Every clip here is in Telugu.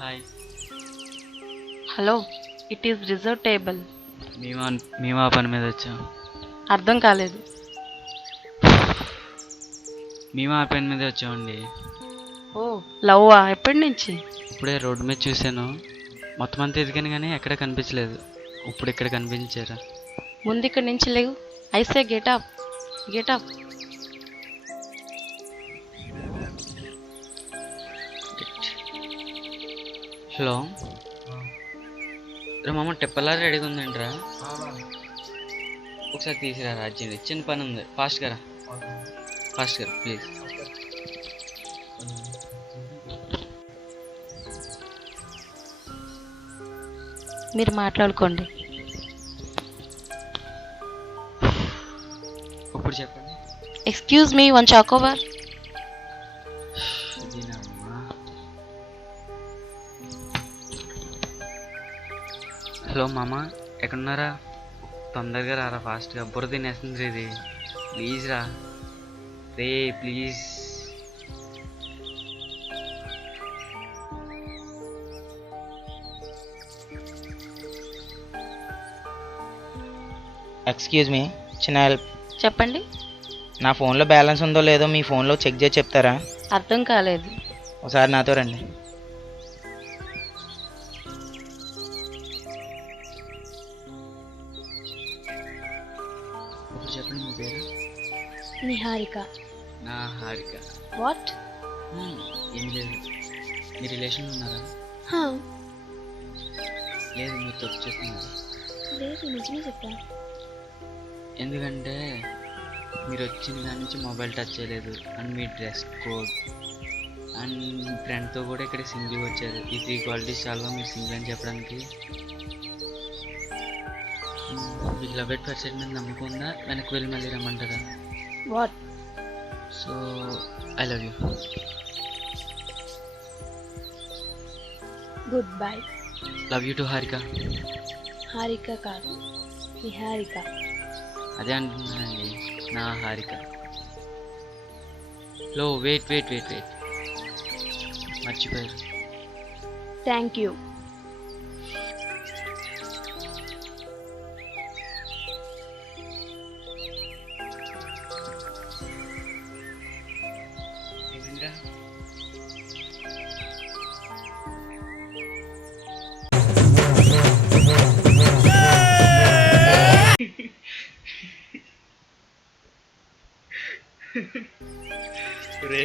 Hi. Hello, it is reserve table. మేము ఆ పని మీద వచ్చాం. అర్థం కాలేదు. మేము ఆ పని మీద వచ్చామండి. ఓ లవ్వా? ఎప్పటి నుంచి? ఇప్పుడే రోడ్డు మీద చూశాను. మొత్తం అంతా ఎదిగాను కానీ ఎక్కడ కనిపించలేదు. ఇప్పుడు ఇక్కడ కనిపించారా? ముందు ఇక్కడి నుంచి లేవు. ఐసే గెటప్ గెటప్. హలో రే మామ, టెప్పలా రెడీగా ఉందంటరా? ఒకసారి తీసిరా రాజ్యం, చిన్న పని ఉంది. ఫాస్ట్గా రా, ఫాస్ట్గా ప్లీజ్. మీరు మాట్లాడుకోండి. ఇప్పుడు చెప్పండి. Excuse me, one Choco Bar. Hello మామ, ఎక్కడున్నారా? తొందరగా రారా, ఫాస్ట్గా. బుర్ర తినేస్తుంది ఇది. ప్లీజ్ రా రే, ప్లీజ్. ఎక్స్క్యూజ్ మీ, చిన్న హెల్ప్. చెప్పండి. నా ఫోన్లో బ్యాలెన్స్ ఉందో లేదో మీ ఫోన్లో చెక్ చేసి చెప్తారా? అర్థం కాలేదు. ఒకసారి నాతో రండి. ఇప్పుడు చెప్పండి మీ పేరు. నిహారిక. నా హారిక. వాట్? ఏం లేదు. మీ రిలేషన్ ఉన్నారా? లేదు, మీరు తప్పు చేస్తున్నారు. లేదు, నిజమే చెప్పా. ఎందుకంటే మీరు వచ్చిన దాని నుంచి మొబైల్ టచ్ చేయలేదు. అండ్ మీ డ్రెస్ కోడ్ అండ్ మీ ఫ్రెండ్తో కూడా ఇక్కడ సింగిల్ వచ్చారు. ఈ 3 క్వాలిటీస్ చాలా మీరు సింగిల్ అని చెప్పడానికి. మీకు లవ్ ఎట్ ఫస్ట్ సైట్ మీద నమ్మకం ఉందా? వెనక్కి వెళ్ళి మళ్ళీ రమ్మంటారా? What? So I love you. Goodbye. Love you too Harika. Harika కాదు, నిహారిక. అదే అంటున్నానండి, నా హారిక. లో వెయిట్ వెయిట్ వెయిట్ వెయిట్, మర్చిపోయారు. Thank you. రే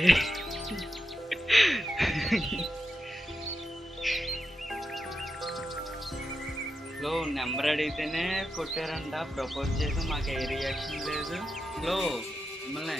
లో నెంబర్ అడిగితేనే కొట్టారంట. ప్రపోజ్ చేసి మాకు ఏ రియాక్షన్ లేదు. లో మిమ్మల్ని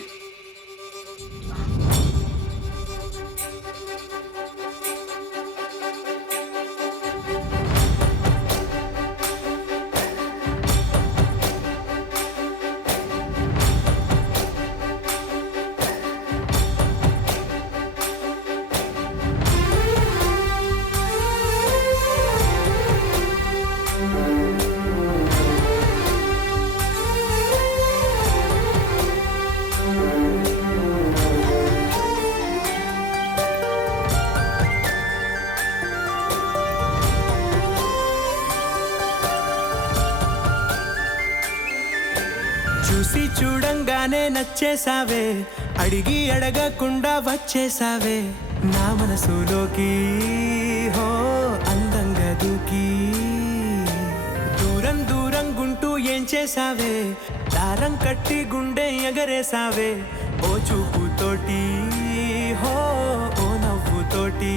చూసి చూడంగానే నచ్చేసావే, అడిగి అడగకుండా వచ్చేసావే నా మనసులోకి. హో అందంగా దూకి దూరం దూరం గుంటూ ఏం చేసావే, దారం కట్టి గుండె ఎగరేసావే ఓ చూపుతోటి హో ఓ నవ్వుతోటి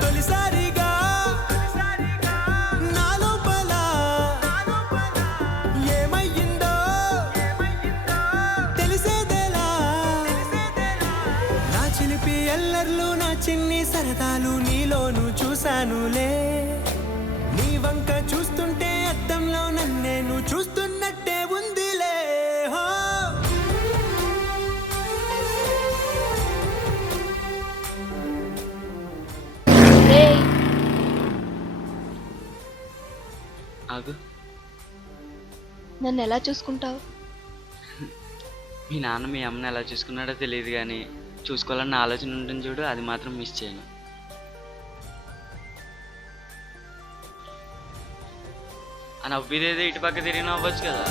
తొలిసారిగా నా లోపల ఏమయ్యిందో తెలిసేదేలా నా చిలిపి ఎల్లర్లు నా చిన్ని సరదాలు నీలోను చూశానులే నీ వంక చూస్తుంటే అద్దంలో నన్నేను చూస్తున్నట్టే ఉందిలే హో రేయ్ ఆగు. నన్ను ఎలా చూసుకుంటావు? మీ నాన్న మీ అమ్మని ఎలా చూసుకున్నాడో తెలియదు కానీ చూసుకోవాలన్న ఆలోచన ఉంటుంది చూడు, అది మాత్రం మిస్ చేయను. ఆ నవ్విదేదో ఇటు పక్క తిరిగి నవ్వచ్చు కదా.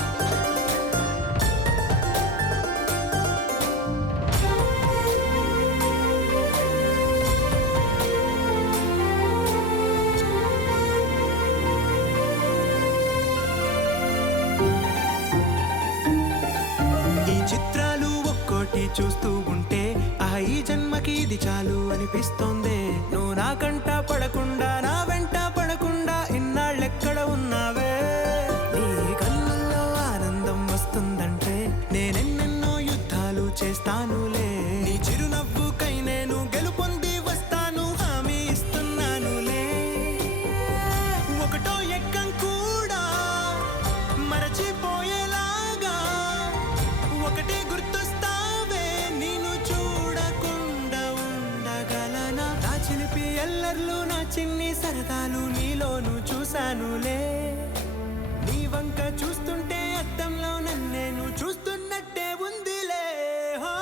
ఈ చిత్రాలు ఒక్కోటి చూస్తూ ఉంటే ఈ జన్మకి ఇది చాలు అనిపిస్తోంది నువ్వు నా కంట పడకుండా నా వెంట పడకుండా ఇన్నాళ్ళెక్కడ ఉన్నావే నీ కళ్ళల్లో ఆనందం వస్తుందంటే నేనెన్నెన్నో యుద్ధాలు చేస్తానులే నీ చిరునవ్వుకై నేను గెలుపొంది వస్తాను హామీ ఇస్తున్నానులే ఒకటో ఎక్కం కూడా మరచిపోయేలాగా ఒకటే గుర్తొస్తావే నేను చూడకుండా ఉండగలనా నా చిలిపి ఎల్లర్లు నా చిన్ని సరదాలు నీలోను చూశానులే నీ వంక చూస్తుంటే అద్దంలో నన్నేను చూస్తున్నట్టే ఉందిలే హో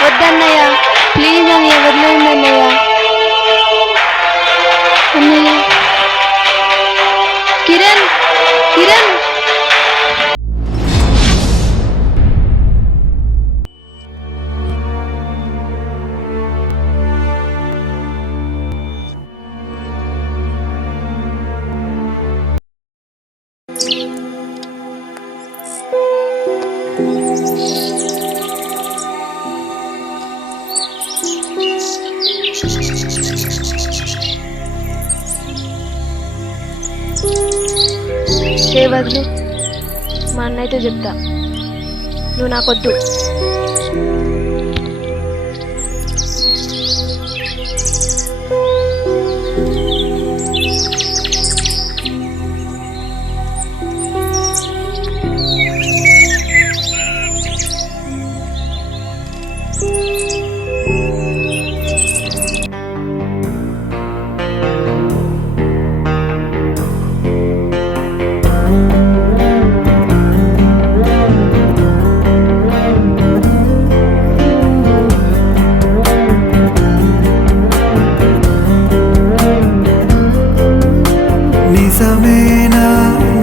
వద్దన్నయ్య, ప్లీజ్ అన్నయ్య, వదిలేయండి అన్నయ్య. అన్నయ్య, కిరణ్, కిరణ్. వదులు, మా అన్నయ్యతో చెప్తా, నువ్వు నాకొద్దు.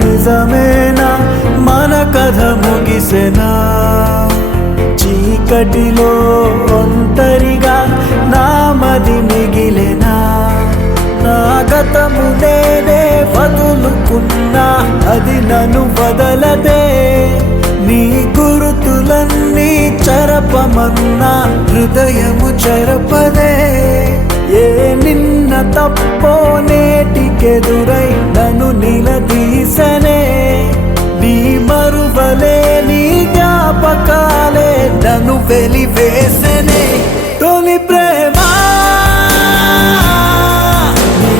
నిజమేనా మన కథ ముగిసెనా చీకటిలో ఒంటరిగా నా మది మిగిలెనా నా గతము నేనే వదులుకున్నా అది నన్ను వదలదే నీ గురుతులన్నీ చెరపమన్నా హృదయము చెరపదే ఏ నిన్న తప్పో నేటికెదురై నన్ను నిలదీసనే నీ మరువలే నీ జ్ఞాపకాలే నన్ను వెలివేసనే తొలి ప్రేమ నీ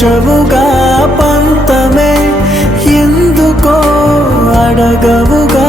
మార్చవుగా పంతమే ఎందుకో అడగవుగా